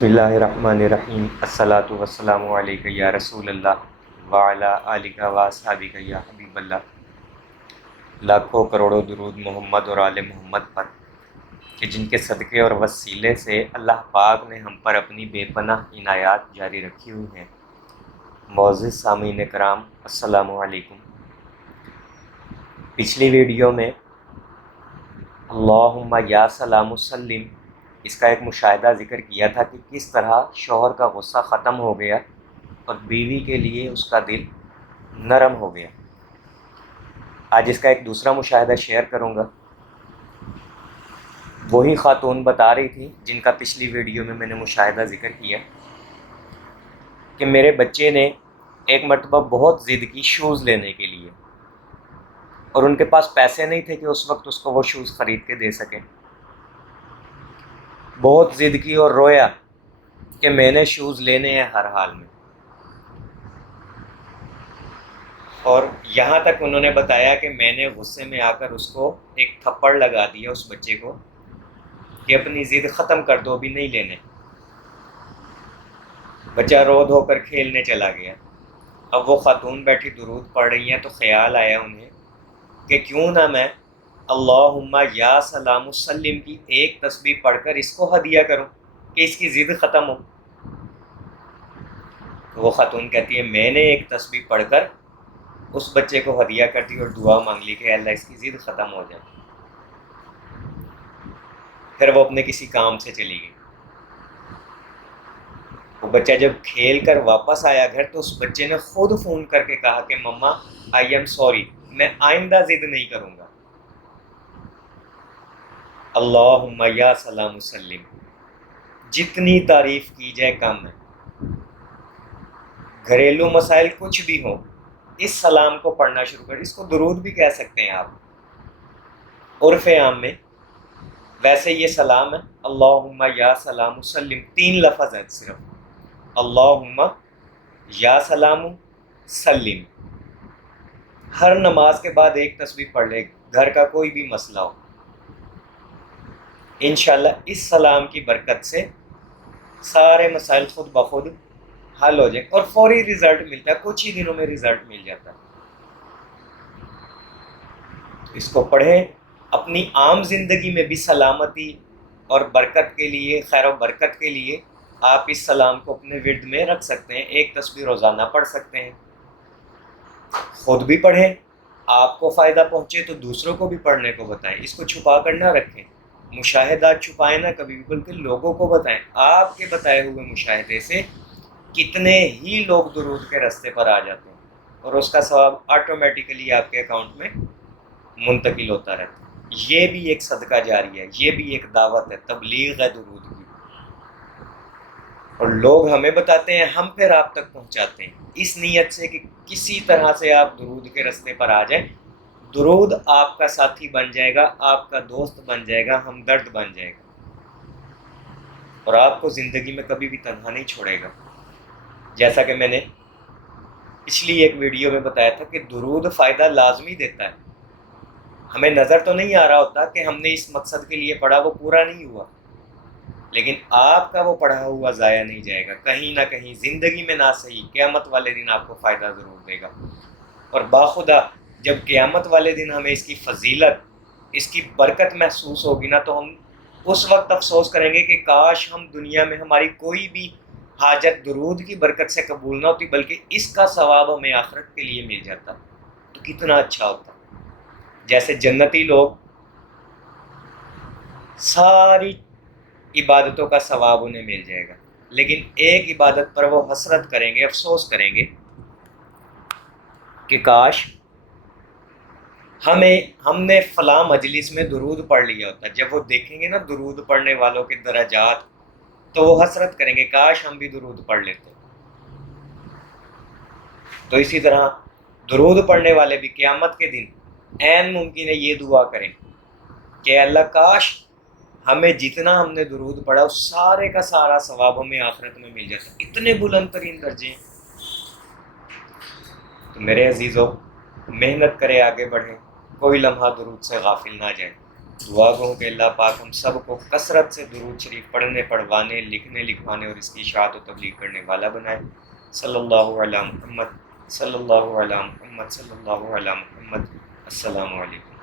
بسم اللہ الرحمن الرحیم الصلاۃ والسلام علیک یا رسول اللہ وعلی آلک و اصحابک یا حبیب اللہ۔ لاکھوں کروڑوں درود محمد اور آل محمد پر کہ جن کے صدقے اور وسیلے سے اللہ پاک نے ہم پر اپنی بے پناہ عنایات جاری رکھی ہوئی ہیں۔ معزز سامعین کرام، السلام علیکم۔ پچھلی ویڈیو میں اللہم یا سلام وسلم اس کا ایک مشاہدہ ذکر کیا تھا کہ کس طرح شوہر کا غصہ ختم ہو گیا اور بیوی کے لیے اس کا دل نرم ہو گیا۔ آج اس کا ایک دوسرا مشاہدہ شیئر کروں گا۔ وہی خاتون بتا رہی تھی جن کا پچھلی ویڈیو میں نے مشاہدہ ذکر کیا کہ میرے بچے نے ایک مرتبہ بہت ضد کی شوز لینے کے لیے، اور ان کے پاس پیسے نہیں تھے کہ اس وقت اس کو وہ شوز خرید کے دے سکیں۔ بہت ضد کی اور رویا کہ میں نے شوز لینے ہیں ہر حال میں، اور یہاں تک انہوں نے بتایا کہ میں نے غصے میں آ کر اس کو ایک تھپڑ لگا دیا اس بچے کو کہ اپنی ضد ختم کر دو، بھی نہیں لینے۔ بچہ رو دھو کر کھیلنے چلا گیا۔ اب وہ خاتون بیٹھی درود پڑھ رہی ہیں تو خیال آیا انہیں کہ کیوں نہ میں اللہم یا سلام وسلم کی ایک تسبیح پڑھ کر اس کو ہدیہ کروں کہ اس کی ضد ختم ہو۔ تو وہ خاتون کہتی ہے میں نے ایک تسبیح پڑھ کر اس بچے کو ہدیہ کر دی اور دعا مانگ لی کہ اللہ اس کی ضد ختم ہو جائے۔ پھر وہ اپنے کسی کام سے چلی گئی۔ وہ بچہ جب کھیل کر واپس آیا گھر تو اس بچے نے خود فون کر کے کہا کہ مما آئی ایم سوری، میں آئندہ ضد نہیں کروں گا۔ اللہم یا سلام وسلم، جتنی تعریف کی جائے کم ہے۔ گھریلو مسائل کچھ بھی ہوں، اس سلام کو پڑھنا شروع کر، اس کو درود بھی کہہ سکتے ہیں آپ عرف عام میں۔ ویسے یہ سلام ہے اللہم یا سلام وسلم، 3 لفظ ہے صرف، اللہم یا سلام سلم۔ ہر نماز کے بعد ایک تسبیح پڑھ لے، گھر کا کوئی بھی مسئلہ ہو، انشاءاللہ اس سلام کی برکت سے سارے مسائل خود بخود حل ہو جائیں اور فوری رزلٹ ملتا ہے، کچھ ہی دنوں میں رزلٹ مل جاتا ہے۔ اس کو پڑھیں، اپنی عام زندگی میں بھی سلامتی اور برکت کے لیے، خیر و برکت کے لیے آپ اس سلام کو اپنے ورد میں رکھ سکتے ہیں۔ ایک تسبیح روزانہ پڑھ سکتے ہیں، خود بھی پڑھیں، آپ کو فائدہ پہنچے تو دوسروں کو بھی پڑھنے کو بتائیں۔ اس کو چھپا کر نہ رکھیں، مشاہدات چھپائیں نہ کبھی بھی، بلکہ لوگوں کو بتائیں۔ آپ کے بتائے ہوئے مشاہدے سے کتنے ہی لوگ درود کے رستے پر آ جاتے ہیں اور اس کا ثواب آٹومیٹیکلی آپ کے اکاؤنٹ میں منتقل ہوتا رہتا ہے۔ یہ بھی ایک صدقہ جاری ہے، یہ بھی ایک دعوت ہے، تبلیغ ہے درود کی، اور لوگ ہمیں بتاتے ہیں، ہم پھر آپ تک پہنچاتے ہیں اس نیت سے کہ کسی طرح سے آپ درود کے رستے پر آ جائیں۔ درود آپ کا ساتھی بن جائے گا، آپ کا دوست بن جائے گا، ہمدرد بن جائے گا، اور آپ کو زندگی میں کبھی بھی تنہا نہیں چھوڑے گا۔ جیسا کہ میں نے پچھلی ایک ویڈیو میں بتایا تھا کہ درود فائدہ لازمی دیتا ہے۔ ہمیں نظر تو نہیں آ رہا ہوتا کہ ہم نے اس مقصد کے لیے پڑھا وہ پورا نہیں ہوا، لیکن آپ کا وہ پڑھا ہوا ضائع نہیں جائے گا، کہیں نہ کہیں زندگی میں نہ صحیح قیامت والے دن آپ کو فائدہ ضرور دے گا۔ اور باخدا جب قیامت والے دن ہمیں اس کی فضیلت، اس کی برکت محسوس ہوگی نا، تو ہم اس وقت افسوس کریں گے کہ کاش ہم دنیا میں ہماری کوئی بھی حاجت درود کی برکت سے قبول نہ ہوتی، بلکہ اس کا ثواب ہمیں آخرت کے لیے مل جاتا، تو کتنا اچھا ہوتا۔ جیسے جنتی لوگ ساری عبادتوں کا ثواب انہیں مل جائے گا، لیکن ایک عبادت پر وہ حسرت کریں گے، افسوس کریں گے کہ کاش ہم نے فلاں مجلس میں درود پڑھ لیا ہوتا۔ جب وہ دیکھیں گے نا درود پڑھنے والوں کے درجات، تو وہ حسرت کریں گے کاش ہم بھی درود پڑھ لیتے۔ تو اسی طرح درود پڑھنے والے بھی قیامت کے دن عین ممکن ہے یہ دعا کریں کہ اللہ کاش ہمیں جتنا ہم نے درود پڑھا اس سارے کا سارا ثواب ہمیں آخرت میں مل جاتا۔ اتنے بلند ترین درجے ہیں۔ تو میرے عزیزو، محنت کرے، آگے بڑھیں، کوئی لمحہ درود سے غافل نہ جائیں۔ دعا گو کہ اللہ پاک ہم سب کو کثرت سے درود شریف پڑھنے، پڑھوانے، لکھنے، لکھوانے اور اس کی اشاعت و تبلیغ کرنے والا بنائے۔ صلی اللہ علیہ محمد، صلی اللہ علیہ محمد، صلی اللہ علیہ محمد۔ السلام علیکم۔